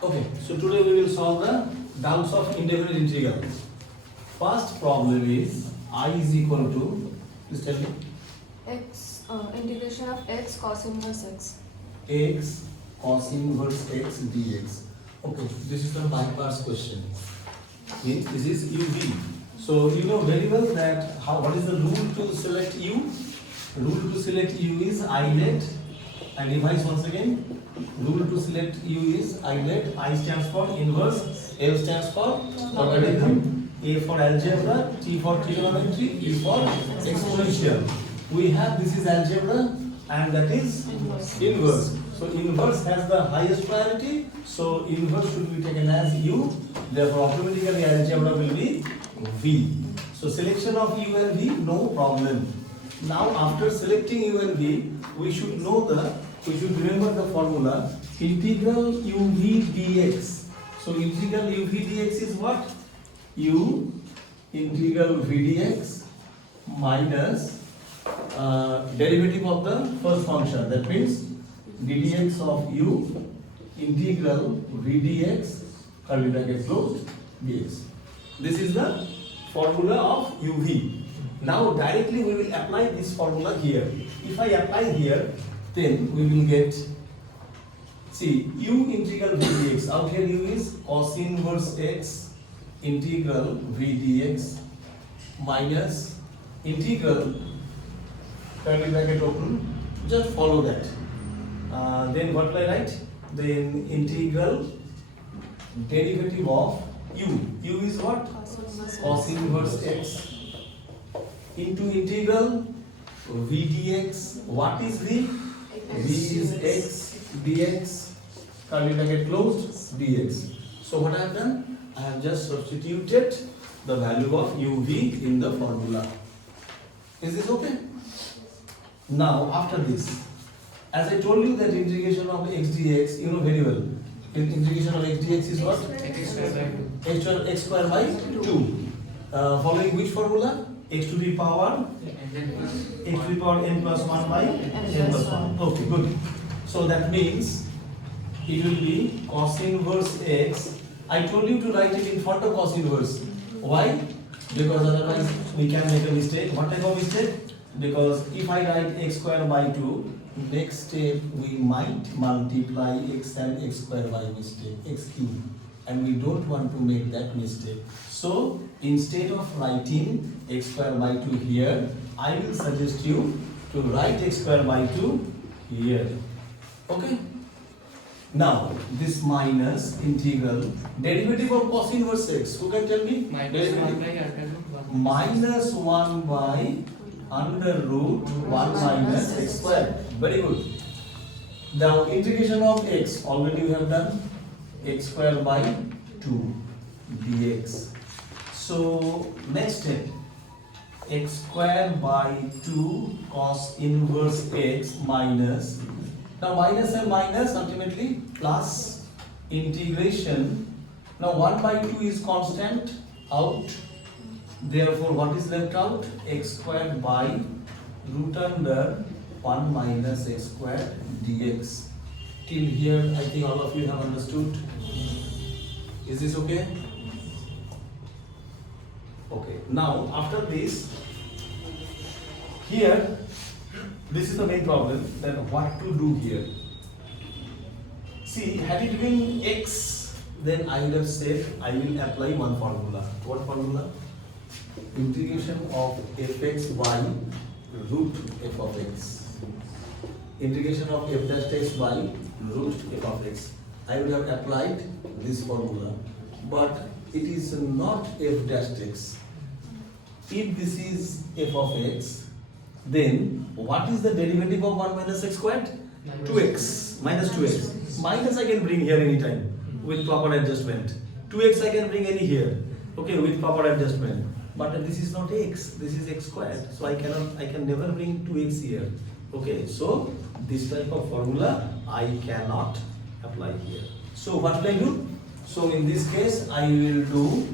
Okay, so today we will solve the doubts of indefinite integral. First problem is I is equal to, please tell me, Integration of x cos inverse x. x cos inverse x dx. Okay, this is the by parts question. Okay, this is uv. So you know very well that what is the rule to select u? Rule to select u is I let. I revise once again. Rule to select u is I let. I stands for inverse, L stands for logarithm, A for algebra, T for trigonometry, E for exponential. We have this is algebra and that is inverse. So inverse has the highest priority. So inverse should be taken as u. Therefore automatically algebra will be v. So selection of u and v, no problem. Now after selecting u and v, we should remember the formula integral uv dx. So integral uv dx is what? U integral v dx minus derivative of the first function, that means ddx of u integral v dx curly bracket closed dx. This is the formula of uv. Now directly we will apply this formula here. If I apply here, then we will get, see, u integral v dx, out here u is cos inverse x integral v dx minus integral curly bracket open, just follow that. Then what will I write? Then integral derivative of u. U is what? Cos inverse x into integral v dx. What is v? V is x dx curly bracket closed dx. So what I have done? I have just substituted the value of uv in the formula. Is this okay? Now after this, as I told you that integration of x dx, you know very well. Integration of x dx is what? X square by 2. Following which formula? X to the power n plus 1 by n plus 1. Okay, good. So that means it will be cos inverse x. I told you to write it in front of cos inverse. Why? Because otherwise we can make a mistake. What type of mistake? Because if I write x square by 2, next step we might multiply x and x square by mistake, x cube. And we don't want to make that mistake. So instead of writing x square by 2 here, I will suggest you to write x square by 2 here. Okay? Now this minus integral derivative of cos inverse x. Who can tell me? Minus 1 by under root 1 minus x square. Very good. Now integration of x, already we have done, x square by 2 dx. So next step, x square by 2 cos inverse x minus, now minus and minus ultimately plus integration. Now 1 by 2 is constant out, therefore what is left out? X square by root under 1 minus x square dx. Till here I think all of you have understood. Is this okay? Okay. Now after this, here this is the main problem, that what to do here. See, had it been x, then I would have said I will apply one formula. What formula? Integration of fx by root f of x. Integration of f dash x by root f of x. I would have applied this formula, but it is not f dash x. If this is f of x, then what is the derivative of 1 minus x squared? 2x minus 2x. Minus I can bring here anytime with proper adjustment. 2x I can bring any here, okay, with proper adjustment. But this is not x, this is x squared. So I can never bring 2x here. Okay, so this type of formula I cannot apply here. So what will I do? So in this case I will do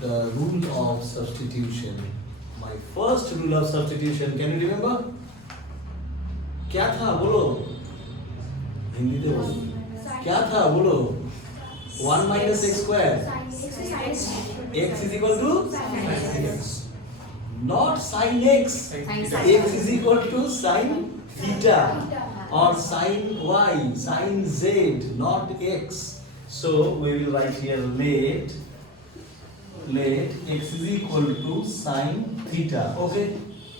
the rule of substitution. My first rule of substitution, can you remember? क्या था बोलो? हिंदी में बोलो। क्या था बोलो? 1 minus x square. X is equal to not sin x. X is equal to sin theta or sin y, sin z, not x. So we will write here let x is equal to sin theta. Okay.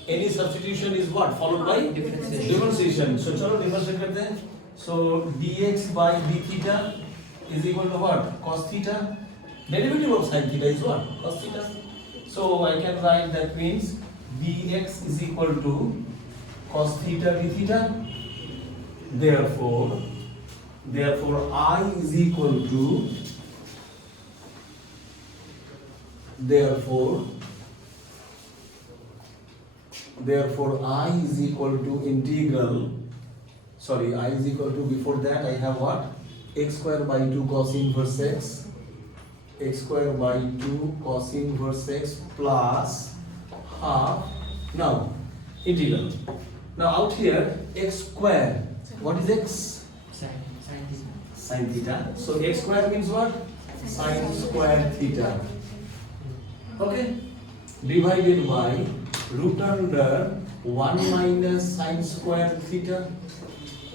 Any substitution is what followed by differentiation. So चलो differentiate करते हैं. So dx by d theta is equal to what? Cos theta. Derivative of sin theta is what? Cos theta. So I can write that means dx is equal to cos theta d theta. Therefore I is equal to therefore I is equal to integral. Sorry, I is equal to, before that I have what? X square by 2 cos inverse x. X square by 2 cos inverse x plus half. Now integral. Now out here x square. What is x? Sin theta. So x square means what? Sin square theta. Okay. Divided by root under 1 minus sin square theta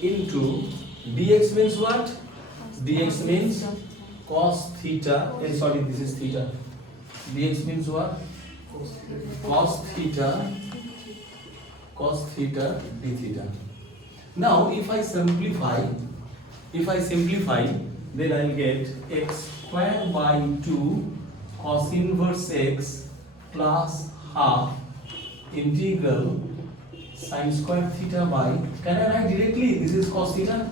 into dx means what? Dx means cos theta. Sorry, this is theta. Dx means what? Cos theta d theta. Now if I simplify, then I'll get x square by 2 cos inverse x plus half integral sin square theta by, can I write directly? This is cos theta.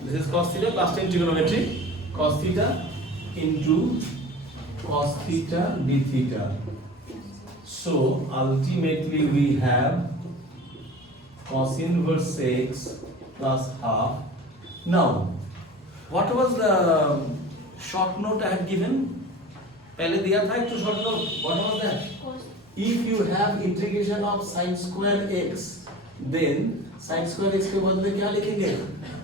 This is cos theta, last time trigonometry. Cos theta into cos theta d theta. So ultimately we have cos inverse x plus half. Now, what was the short note I had given? पहले दिया था एक तो short note. What was that? If you have integration of sin square x, then sin square x के बदले क्या लिखेंगे?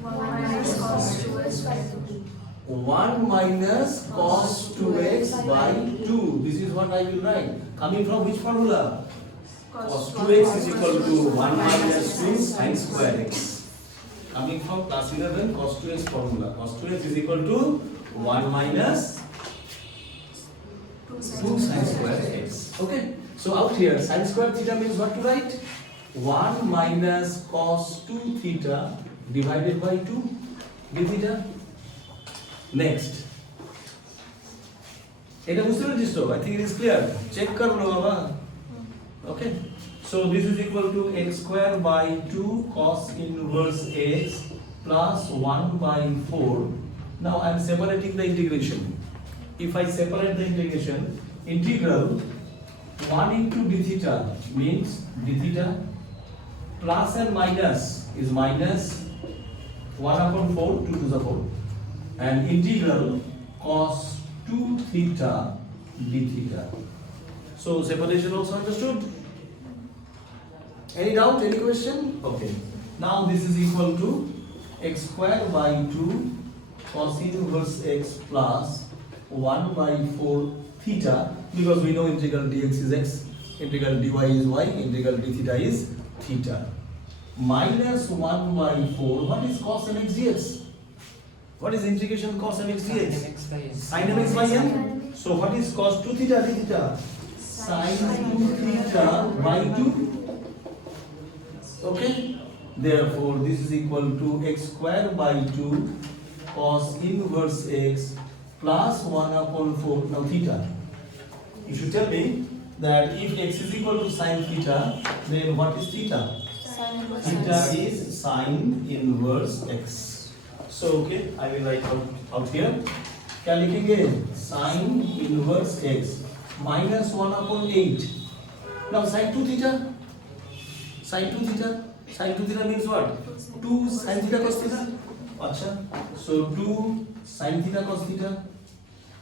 1 minus cos 2x by 2. 1 minus cos 2x by 2. This is what I will write. Coming from which formula? Cos 2x is equal to 1 minus 2 sin square x. Coming from class 11 cos 2x formula. Cos 2x is equal to 1 minus 2 sin square x. Okay. So out here sin square theta means what to write? 1 minus cos 2 theta divided by 2 d theta. Next. এটা বুঝতে পেরেছিস তো? I think it is clear. Check কর লো বাবা. Okay. So this is equal to x square by 2 cos inverse x plus 1 by 4. Now I am separating the integration. If I separate the integration, integral 1 into d theta means d theta plus and minus is minus 1 upon 4, 2 to the 4, and integral cos 2 theta d theta. So separation also understood? Any doubt, any question? Okay. Now this is equal to x square by 2 cos inverse x plus 1 by 4 theta, because we know integral dx is x, integral dy is y, integral d theta is theta, minus 1 by 4. What is cos mx dx? What is integration cos mx dx? Sin mx by m. So what is cos 2 theta d theta? Sin 2 theta by 2. Okay. Therefore this is equal to x square by 2 cos inverse x plus 1 upon 4. Now theta. You should tell me that if x is equal to sin theta, then what is theta? Sin inverse Theta x. is sin inverse x. So okay, I will write out here. क्या लिखेंगे? Sin inverse x minus 1 upon 8. Now sin 2 theta. Sin 2 theta. Sin 2 theta means what? 2 sin theta cos theta. अच्छा. So 2 sin theta cos theta.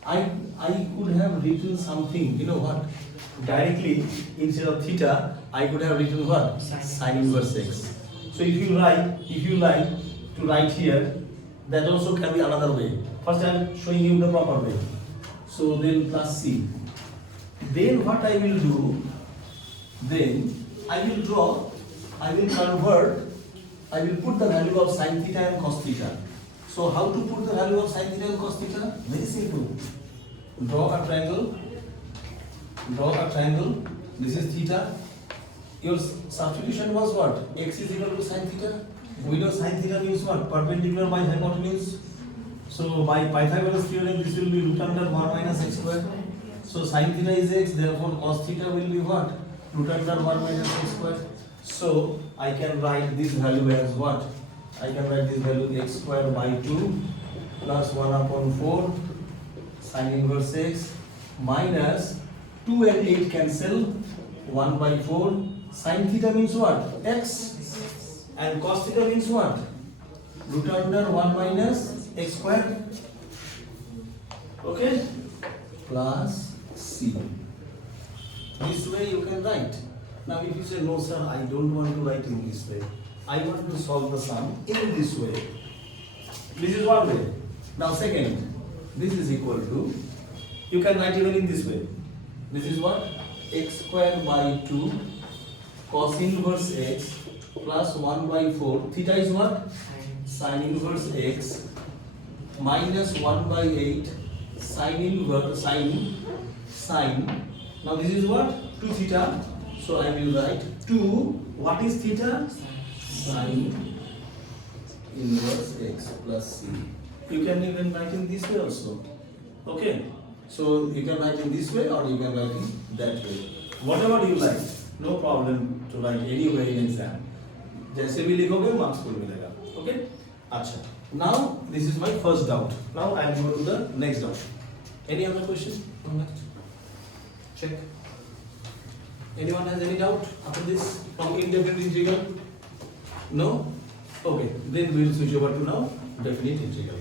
I could have written something. You know what? Directly instead of theta, I could have written what? Sin inverse x. So if you like to write here That also can be another way. First I am showing you the proper way. So then plus c. Then what I will do, then I will convert, I will put the value of sin theta and cos theta. So how to put the value of sin theta and cos theta? Very simple. Draw a triangle. This is theta. Your substitution was what? X is equal to sin theta. We know sin theta means what? Perpendicular by hypotenuse. So by Pythagoras theorem, this will be root under 1 minus x square. So sin theta is x, therefore cos theta will be what? Root under 1 minus x square. So I can write this value as what? I can write this value x square by 2 plus 1 upon 4 sin inverse x minus 2 and 8 cancel, 1 by 4. Sin theta means what? X. And cos theta means what? Root under 1 minus x square. Okay? Plus c. This way you can write. Now if you say, no sir, I don't want to write in this way. I want to solve the sum in this way. This is one way. Now second, this is equal to, you can write even in this way. This is what? X square by 2 cos inverse x plus 1 by 4. Theta is what? Sin inverse x minus 1 by 8 sin inverse sin. Now this is what? 2 theta. So I will write 2. What is theta? Sin inverse x plus c. You can even write in this way also. Okay. So you can write in this way or you can write in that way. Whatever you like. No problem to write any way in exam. जैसे भी लिखोगे marks full मिलेगा. Okay? अच्छा. Now this is my first doubt. Now I am going to the next doubt. Any other question? Check. Anyone has any doubt after this from indefinite integral? No? Okay. Then we will switch over to now definite integral.